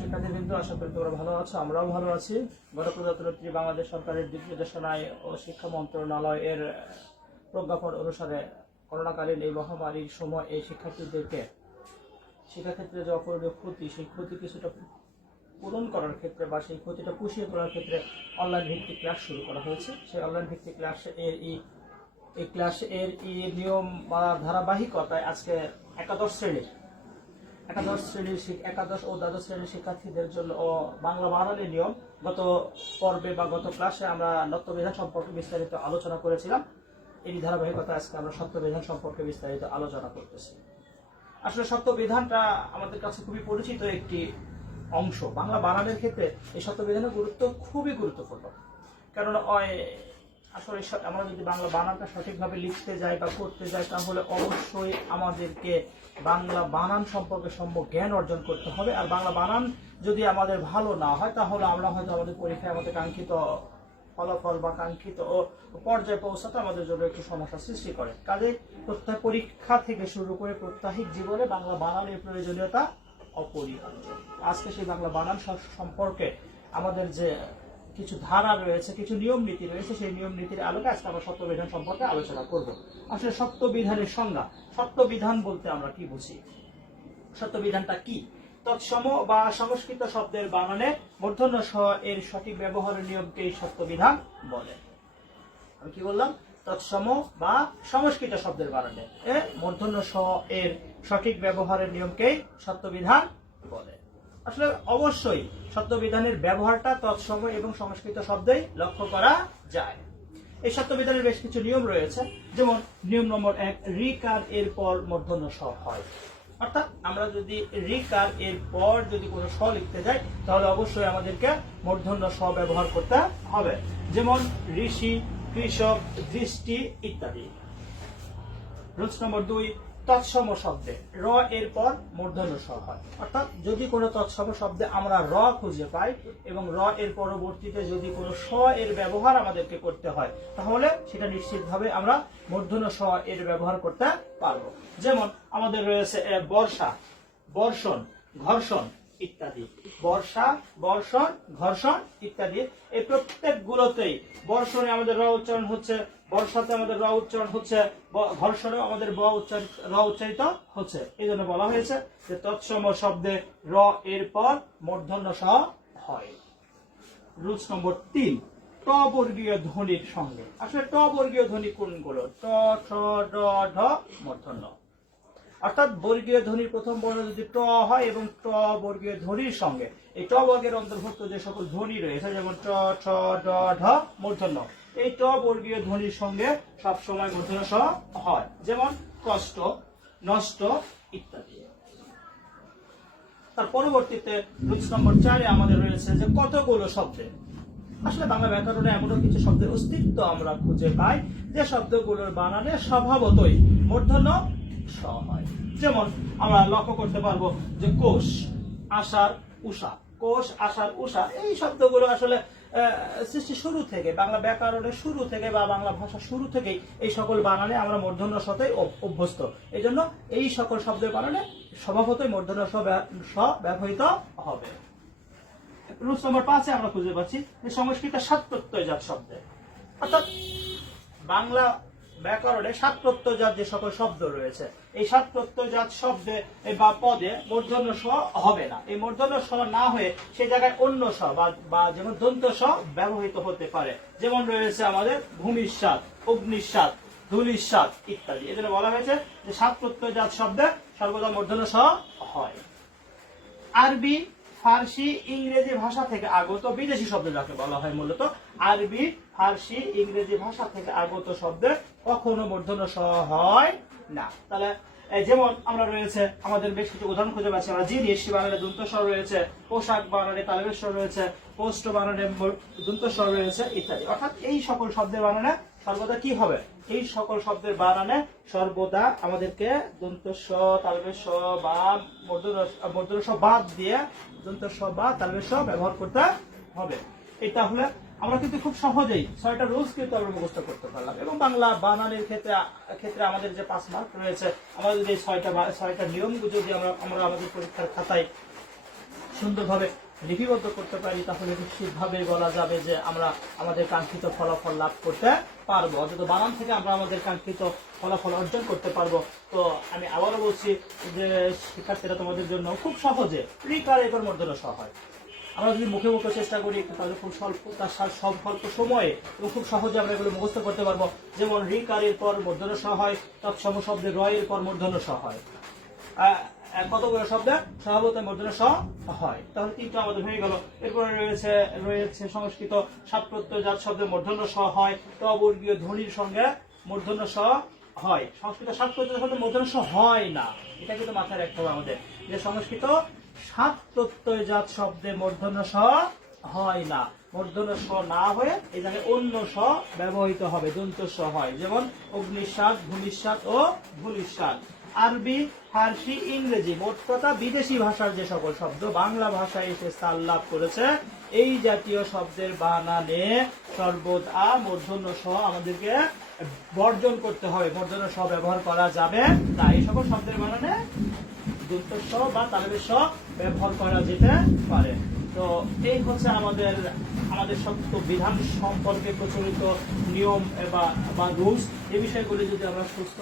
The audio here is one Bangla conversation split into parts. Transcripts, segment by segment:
শিক্ষার্থীবৃন্দ, আশা করি তোমরা ভালো আছো, আমরাও ভালো আছি। গণপ্রজাতন্ত্রী বাংলাদেশ সরকারের দিক নির্দেশনায় ও শিক্ষা মন্ত্রণালয় এর প্রজ্ঞাপন অনুসারে করোনাকালীন এই মহামারীর সময় এই শিক্ষার্থীদেরকে শিক্ষাক্ষেত্রে যে অপূরণীয় ক্ষতি, সেই ক্ষতি কিছুটা পূরণ করার ক্ষেত্রে বা সেই ক্ষতিটা পুষিয়ে তোলার ক্ষেত্রে অনলাইন ভিত্তিক ক্লাস শুরু করা হয়েছে। সেই অনলাইন ভিত্তিক ক্লাস এর নিয়ম বা ধারাবাহিকতায় আজকে একাদশ ও দ্বাদশ শ্রেণীর শিক্ষার্থীদের জন্য বাংলা বানানের নিয়ম গত পর্বে বা গত ক্লাসে আমরা নত্যবিধান সম্পর্কে বিস্তারিত আলোচনা করেছিলাম। এই ধারাবাহিকতা আজকে আমরা সত্যবিধান সম্পর্কে বিস্তারিত আলোচনা করতেছি। আসলে সত্যবিধানটা আমাদের কাছে খুবই পরিচিত একটি অংশ। বাংলা বানানের ক্ষেত্রে এই সত্যবিধানের গুরুত্ব খুবই গুরুত্বপূর্ণ। কারণ আসলে আমরা যদি বাংলা বানানটা সঠিকভাবে লিখতে যাই বা করতে যাই, তাহলে অবশ্যই আমাদেরকে বাংলা বানান সম্পর্কে সম্যক জ্ঞান অর্জন করতে হবে। আর বাংলা বানান যদি আমাদের ভালো না হয়, তাহলে আমরা হয়তো আমাদের পরীক্ষায় আমাদের কাঙ্ক্ষিত ফলাফল বা কাঙ্ক্ষিত পর্যায়ে পৌঁছাতে আমাদের জন্য একটু সমস্যা সৃষ্টি করে। কাজে পরীক্ষা থেকে শুরু করে প্রত্যাহিক জীবনে বাংলা বানানের প্রয়োজনীয়তা অপরিহার্য। আজকে সেই বাংলা বানান সম্পর্কে আমাদের যে কিছু ধারা রয়েছে, কিছু নিয়ম নীতি রয়েছে, সেই নিয়ম নীতির আলোকে আজকে আমরা সত্যবিধান সম্পর্কে আলোচনা করব। আসলে সত্যবিধানের সংজ্ঞা, সত্যবিধান বলতে আমরা কি বুঝি? সত্যবিধানটা কি? তৎসম বা সংস্কৃত শব্দের বানানে মূর্ধন্য স এর সঠিক ব্যবহারের নিয়মকেই সত্যবিধান বলে। আমি কি বললাম? তৎসম বা সংস্কৃত শব্দের বানানে মূর্ধন্য স এর সঠিক ব্যবহারের নিয়মকেই সত্যবিধান বলে। আসলে অবশ্যই সত্যবিধানের ব্যবহারটা তৎসম এবং সংস্কৃত শব্দেই লক্ষ্য করা যায়। এই সত্যবিধানের বেশ কিছু নিয়ম রয়েছে। যেমন নিয়ম নম্বর 1, ঋকার এর পর মূর্ধন্য স হয়। অর্থাৎ আমরা যদি ঋকার এর পর যদি কোনো স লিখতে যাই, তাহলে অবশ্যই আমাদেরকে মূর্ধন্য স ব্যবহার করতে হবে। যেমন ঋষি, কৃষক, দৃষ্টি ইত্যাদি। রুলস নম্বর 2, তৎসম শব্দে র এর পর মূর্ধন্য স হয়। অর্থাৎ যদি কোনো তৎসম শব্দে আমরা র খুঁজে পাই এবং র এর পরবর্তীতে যদি কোনো স এর ব্যবহার আমাদেরকে করতে হয়, তাহলে সেটা নিশ্চিতভাবে আমরা মূর্ধন্য স এর ব্যবহার করতে পারবো। যেমন আমাদের রয়েছে বর্ষা, বর্ষণ, ঘর্ষণ ইত্যাদি। বর্ষা, বর্ষণ, ঘর্ষণ ইত্যাদি। এই প্রত্যেকগুলোতেই বর্ষণে আমাদের র উচ্চারণ হচ্ছে, বর্ষাতে আমাদের র উচ্চারণ হচ্ছে, ঘর্ষণেও আমাদের র উচ্চারিত হচ্ছে। এই জন্য বলা হয়েছে যে তৎসম শব্দে র এর পর মূর্ধন্য স হয়। রুলস নম্বর 3, ট বর্গীয় ধ্বনির সঙ্গে। আসলে ট বর্গীয় ধ্বনি কোনগুলো? ট, ঠ, ড, ঢ, মূর্ধন্য। অর্থাৎ বর্গীয় ধ্বনির প্রথম বর্ণ যদি ট হয় এবং ট বর্গীয় ধ্বনির সঙ্গে এই ট বর্গের অন্তর্ভুক্ত যে সকল ধ্বনি রয়েছে, যেমন ট, ঠ, ড, ঢ, মূর্ধন্য, এই ট বর্গীয় ধ্বনির সঙ্গে সবসময় মূর্ধন্য স হয়। যেমন কষ্ট, নষ্ট ইত্যাদি। তার পরবর্তীতে রুলস নম্বর 4 আমাদের রয়েছে যে কতগুলো শব্দে। আসলে বাংলা ব্যাকরণে এমনও কিছু শব্দের অস্তিত্ব আমরা খুঁজে পাই যে শব্দগুলোর বানানে স্বভাবতই মূর্ধন্য স হয়। যেমন আমরা লক্ষ্য করতে পারবো যে কোষ, আষাঢ়, উষা। কোষ, আষাঢ়, উষা এই শব্দগুলো আসলে সৃষ্টি শুরু থেকে, বাংলা ব্যাকরণের শুরু থেকে বা বাংলা ভাষা শুরু থেকেই এই সকল বানানে আমরা মূর্ধন্য সতেই অভ্যস্ত। এই জন্য এই সকল শব্দের বানানে স্বভাবতই মূর্ধন্য স ব্যবহৃত হবে। রুলস নম্বর 5 আমরা খুঁজে পাচ্ছি যে সংস্কৃত 7 প্রত্যয়জাত শব্দে। অর্থাৎ বাংলা ব্যাকরণে 7 প্রত্যয়জাত যে সকল শব্দ রয়েছে, এই 7 প্রত্যয়জাত শব্দে বা পদে মূর্ধন্য স হবে না। এই মূর্ধন্য স না হয়ে সেই জায়গায় অন্য স বা যেমন দন্ত স ব্যবহৃত হতে পারে। যেমন রয়েছে আমাদের ভূমিস্বাদ, অগ্নিস্বাদ, ধূলিস্বাদ ইত্যাদি। এজন্য বলা হয়েছে যে 7 প্রত্যয়জাত শব্দে সর্বদা মূর্ধন্য স হয়। আরবি, ফার্সি, ইংরেজি ভাষা থেকে আগত বিদেশি শব্দ যাকে বলা হয়, মূলত আরবি, ফার্সি, ইংরেজি ভাষা থেকে আগত শব্দে কখনো মূর্ধন্য স হয় না। তাহলে যেমন আমরা রয়েছে আমাদের বেশ কিছু উদাহরণ খুঁজে পাচ্ছি। আমরা জিনিস বানানে দন্ত স রয়েছে, পোশাক বানানে তালবের স রয়েছে, পোস্ট বানানে দন্ত স রয়েছে ইত্যাদি। অর্থাৎ এই সকল শব্দের বানানে সর্বদা কি হবে? এই সকল শব্দের বানানে সর্বদা আমাদেরকে দন্ত স, তালবের স বা মূর্ধন্য স বাদ দিয়ে দন্ত স বা তালবের স ব্যবহার করতে হবে। এটা হলে আমরা কিন্তু খুব সহজেই 6টা রুলস কিন্তু আমরা মুখস্থ করতে পারলাম। এবং বাংলা বানানের ক্ষেত্রে আমাদের যে 5 মার্ক রয়েছে, আমাদের যদি 6টা নিয়ম যদি আমরা আমাদের পরীক্ষার খাতায় সুন্দরভাবে লিপিবদ্ধ করতে পারি, তাহলে নিশ্চিতভাবে বলা যাবে যে আমরা আমাদের কাঙ্ক্ষিত ফলাফল লাভ করতে পারবো, অন্তত বানান থেকে আমরা আমাদের কাঙ্ক্ষিত ফলাফল অর্জন করতে পারবো। তো আমি আবারও বলছি যে শিক্ষার্থীরা তোমাদের জন্য খুব সহজে রিকার এরপর মূর্ধন্য স হয়। আমরা যদি মুখে মুখে চেষ্টা করি তাহলে খুব স্বল্প সময়ে এবং খুব সহজে আমরা এগুলো মুখস্থ করতে পারবো। যেমন রিকারের পর মূর্ধন্য স হয়, তৎসম শব্দে রয়ের পর মূর্ধন্য স হয়। কতগুলো শব্দে স্বভাবত মূর্ধন্য স হয়, তাহলে তিনটা আমাদের হয়ে গেল। এরপরে রয়েছে সংস্কৃত সাত প্রত্যয় জাত শব্দে মূর্ধন্য স হয়, তবর্গীয় ধ্বনির সঙ্গে মূর্ধন্য স হয়। সংস্কৃত সাত প্রত্যয় শব্দে মূর্ধন্য স হয় না, এটা কিন্তু মাথায় রাখতে হবে আমাদের, যে সংস্কৃত সাত প্রত্যয় জাত শব্দে মূর্ধন্য স হয় না। মূর্ধন্য স না হয়ে এই জায়গায় অন্য স ব্যবহৃত হবে, দন্ত স হয়। যেমন অগ্নিস্বাদ, ভূমিস্বাদ ও ভূলিস্বাদ। আরবি, ফার্সি, ইংরেজি, মোট কথা বিদেশি ভাষার যে সকল শব্দ বাংলা ভাষায় এসে স্থান লাভ করেছে, এই জাতীয় শব্দের বানানে সর্বদা মূর্ধন্য স আমাদেরকে বর্জন করতে হবে। মূর্ধন্য স ব্যবহার করা যাবে না। এই সকল শব্দের বানানে দন্ত স বা তালবের স ব্যবহার করা যেতে পারে। তো এই হচ্ছে আমাদের শব্দ বিধান সম্পর্কে প্রচলিত নিয়ম বা রুলস। এই বিষয়গুলি যদি আমরা সুস্থ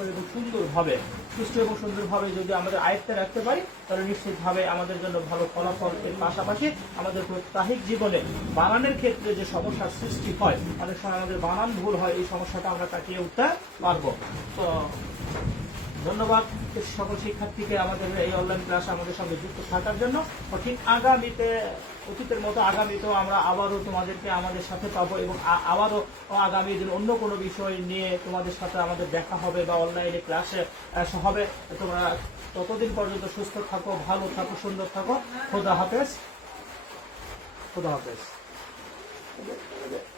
এবং সুন্দরভাবে যদি আমাদের আয়ত্তে রাখতে পারি, তাহলে নিশ্চিতভাবে আমাদের জন্য ভালো ফলাফল। এর পাশাপাশি আমাদের প্রাত্যহিক জীবনে বানানের ক্ষেত্রে যে সমস্যার সৃষ্টি হয়, অনেক সময় আমাদের বানান ভুল হয়, এই সমস্যাটা আমরা কাটিয়ে উঠতে পারবো। তো ধন্যবাদ সকল শিক্ষার্থীকে আমাদের এই অনলাইন ক্লাসে আমাদের সঙ্গে যুক্ত থাকার জন্য। ঠিক অতীতের মতো আগামীতেও আমরা আবারও তোমাদেরকে আমাদের সাথে পাবো এবং আবারও আগামী দিন অন্য কোনো বিষয় নিয়ে তোমাদের সাথে আমাদের দেখা হবে বা অনলাইনে ক্লাসে হবে। তোমরা ততদিন পর্যন্ত সুস্থ থাকো, ভালো থাকো, সুন্দর থাকো। খোদা হাফেজ।